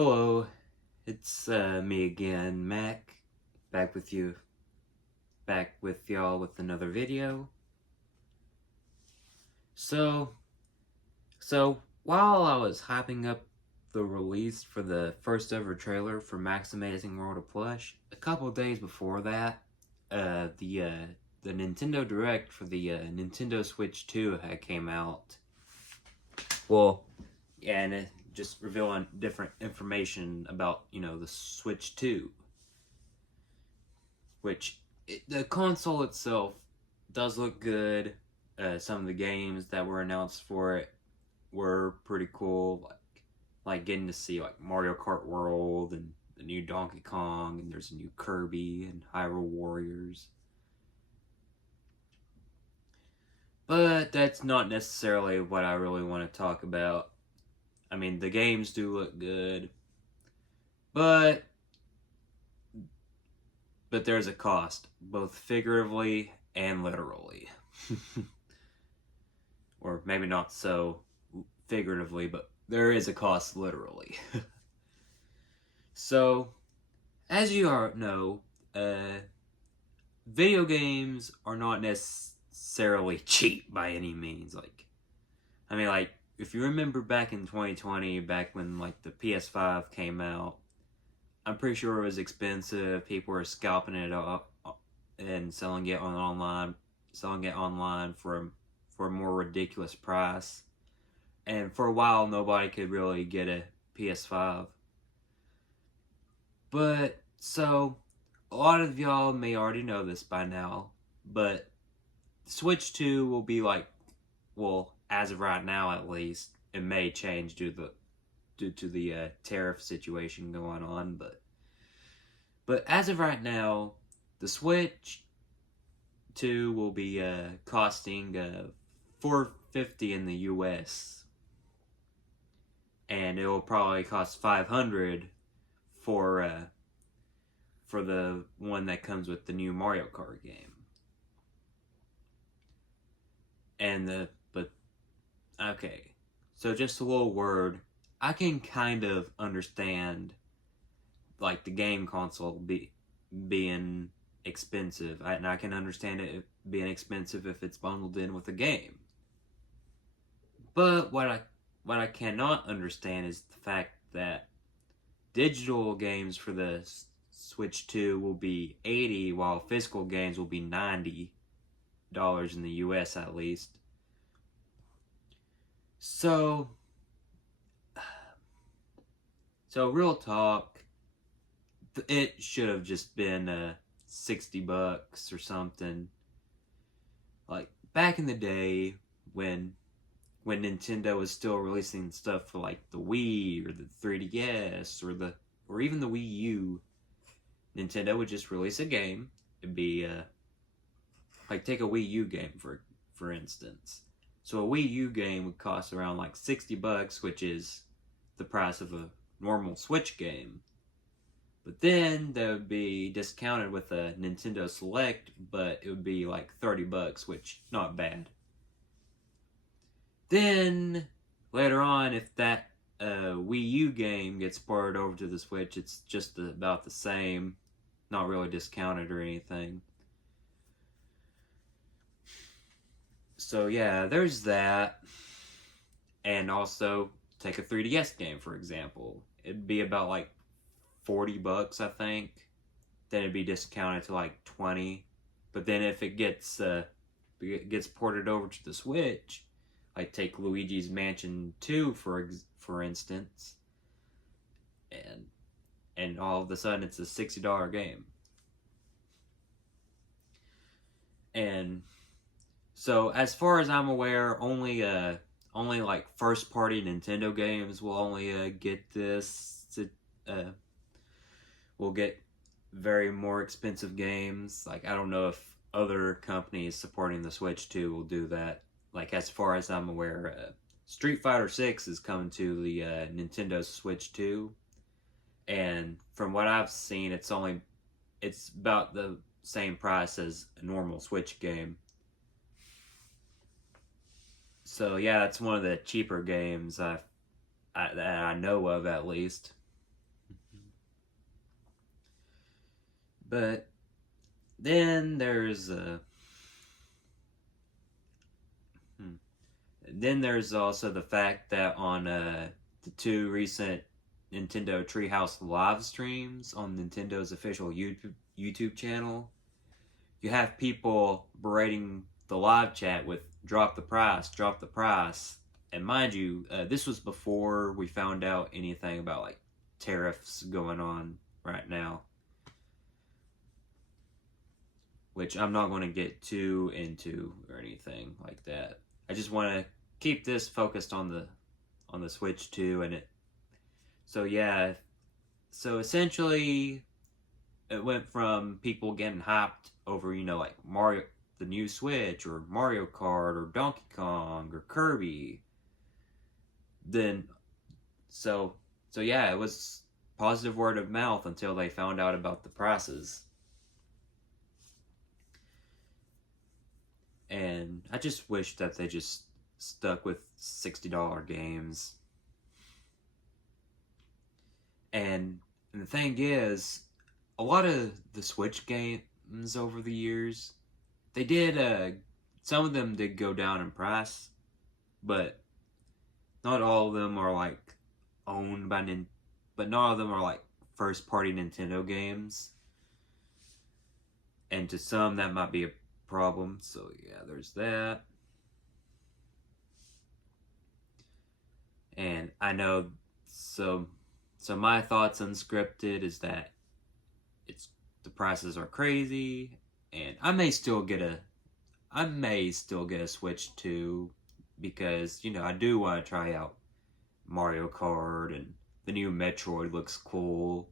Hello, it's me again, Mac, back with you, back with y'all with another video. So, while I was hyping up the release for the first ever trailer for Max Amazing World of Plush, a couple days before that, the Nintendo Direct for the Nintendo Switch 2 had came out. Well, yeah, and it just revealing different information about the Switch 2. Which the console itself does look good. Some of the games that were announced for it were pretty cool, like getting to see like Mario Kart World and the new Donkey Kong, and there's a new Kirby and Hyrule Warriors. But that's not necessarily what I really want to talk about. I mean, the games do look good, but there's a cost, both figuratively and literally. Or maybe not so figuratively, but there is a cost literally. So, as you all know, video games are not necessarily cheap by any means. Like, if you remember back in 2020, back when like the PS5 came out, I'm pretty sure it was expensive. People were scalping it up and selling it online for a more ridiculous price. And for a while, nobody could really get a PS5. But, so, a lot of y'all may already know this by now, but Switch 2 will be like, well, as of right now at least, it may change due to the tariff situation going on, but as of right now, the Switch 2 will be costing $450 in the US, and it will probably cost $500 for the one that comes with the new Mario Kart game. But okay, so just a little word. I can kind of understand like the game console being expensive, and I can understand it being expensive if it's bundled in with a game. But what I cannot understand is the fact that digital games for the Switch 2 will be $80, while physical games will be $90 in the US at least. So real talk, it should have just been $60 or something. Like back in the day when Nintendo was still releasing stuff for like the Wii or the 3DS or even the Wii U, Nintendo would just release a game. It'd be like take a Wii U game for instance. So a Wii U game would cost around like $60, which is the price of a normal Switch game. But then that would be discounted with a Nintendo Select, but it would be like $30, which not bad. Then later on, if that Wii U game gets ported over to the Switch, it's just about the same, not really discounted or anything. So yeah, there's that. And also, take a 3DS game for example. It'd be about like $40, I think. Then it'd be discounted to like 20. But then if it gets ported over to the Switch, like take Luigi's Mansion 2 for instance, and all of a sudden it's a $60 game. And so as far as I'm aware, only like first party Nintendo games will only get this. Will get very more expensive games. Like I don't know if other companies supporting the Switch 2 will do that. Like as far as I'm aware, Street Fighter 6 is coming to the Nintendo Switch 2, and from what I've seen, it's about the same price as a normal Switch game. So yeah, that's one of the cheaper games that I know of at least. But then there's then there's also the fact that on the 2 recent Nintendo Treehouse live streams on Nintendo's official YouTube channel, you have people berating the live chat with drop the price, drop the price. And mind you, this was before we found out anything about like tariffs going on right now, which I'm not going to get too into or anything like that. I just want to keep this focused on the Switch 2 and it. So yeah, so essentially it went from people getting hyped over, like Mario, the new Switch, or Mario Kart, or Donkey Kong, or Kirby. Then, so yeah, it was positive word of mouth until they found out about the prices. And I just wish that they just stuck with $60 games. And the thing is, a lot of the Switch games over the years, they did, some of them did go down in price, but not all of them are like owned by but not all of them are like first party Nintendo games. And to some that might be a problem, so yeah, there's that. And I know, so my thoughts unscripted is that the prices are crazy, and I may still get a Switch 2 because I do want to try out Mario Kart, and the new Metroid looks cool,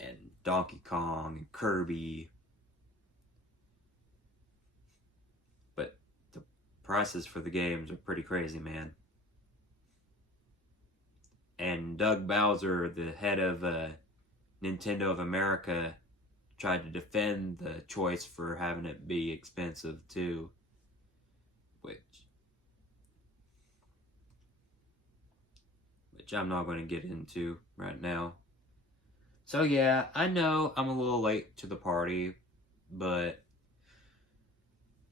and Donkey Kong and Kirby. But the prices for the games are pretty crazy, man. And Doug Bowser, the head of Nintendo of America, tried to defend the choice for having it be expensive too, which I'm not going to get into right now. So yeah, I know I'm a little late to the party, but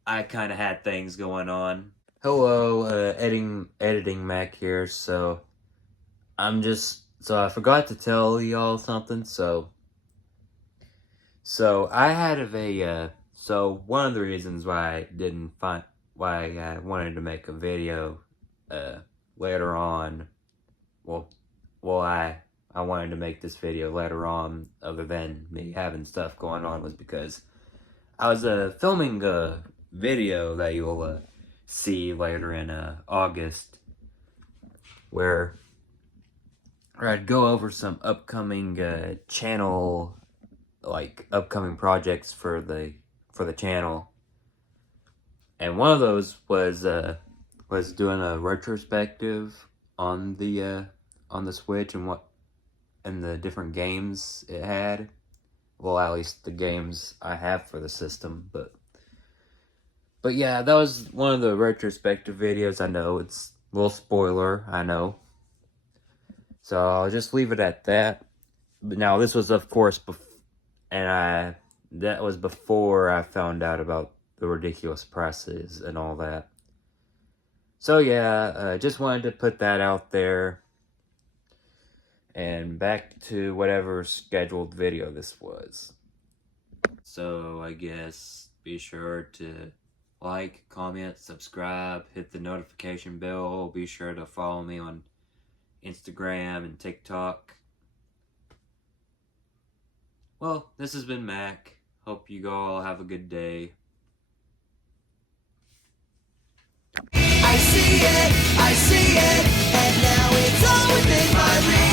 I kind of had things going on. Hello, editing Mac here, so I forgot to tell y'all something, so I had one of the reasons why I wanted to make a video, later on, I wanted to make this video later on, other than me having stuff going on, was because I was, filming a video that you'll, see later in, August, where I'd go over some upcoming channel, like upcoming projects for the channel, and one of those was doing a retrospective on the Switch and the different games it had. Well, at least the games I have for the system, but yeah, that was one of the retrospective videos. I know it's a little spoiler, I know. So I'll just leave it at that. But now this was, of course, that was before I found out about the ridiculous prices and all that. So yeah, just wanted to put that out there. And back to whatever scheduled video this was. So I guess be sure to like, comment, subscribe, hit the notification bell. Be sure to follow me on Instagram and TikTok. Well, this has been Mac. Hope you all have a good day. I see it, and now it's all within my reach.